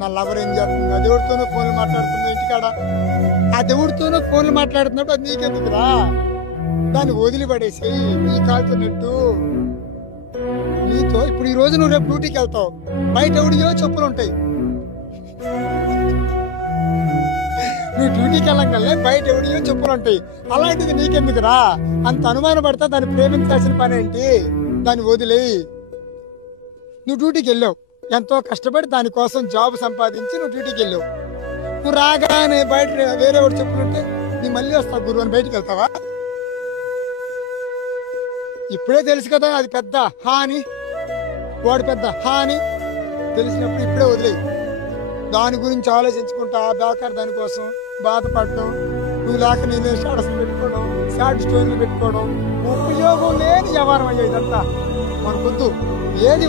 నా లవర్ ఏం చేస్తుంది, ఆ దేవుడితోనూ ఫోన్లు మాట్లాడుతుందో ఇంటికాడ, ఆ దేవుడితోనూ ఫోన్లు మాట్లాడుతున్నప్పుడు అది నీకెందుకురా, దాన్ని వదిలిపడేసి నీ కాలుతో నెట్టు. నీతో ఇప్పుడు ఈ రోజు నువ్వు రేపు డ్యూటీకి వెళ్తావు, బయట ఎవడియో చెప్పులు ఉంటాయి, నువ్వు డ్యూటీకి వెళ్ళగలే బయట ఎవడియో చెప్పులు ఉంటాయి. అలాంటిది నీకెందుకురా, అంత అనుమాన పడతా దాన్ని ప్రేమించాల్సిన పని ఏంటి, దాన్ని వదిలేయి. నువ్వు డ్యూటీకి వెళ్ళావు, ఎంతో కష్టపడి దానికోసం జాబ్ సంపాదించి నువ్వు డ్యూటీకి వెళ్ళావు, నువ్వు రాగానే బయట వేరే వాడు చెప్పులుంటే నీ మళ్ళీ వస్తావు గురువు అని బయటికి వెళ్తావా? ఇప్పుడే తెలుసు కదా అది పెద్ద హాని, వాడు పెద్ద హాని తెలిసినప్పుడు ఇప్పుడే వదిలేయి. దాని గురించి ఆలోచించుకుంటా బేకార్ దానికోసం బాధపడడం, నువ్వు లేక నేనే స్టేటస్లు పెట్టుకోవడం, సాడ్ స్టోరీలు పెట్టుకోవడం, ఉపయోగం లేని వ్యవహారం అయ్యేదంతా మనకొద్దు. ఏది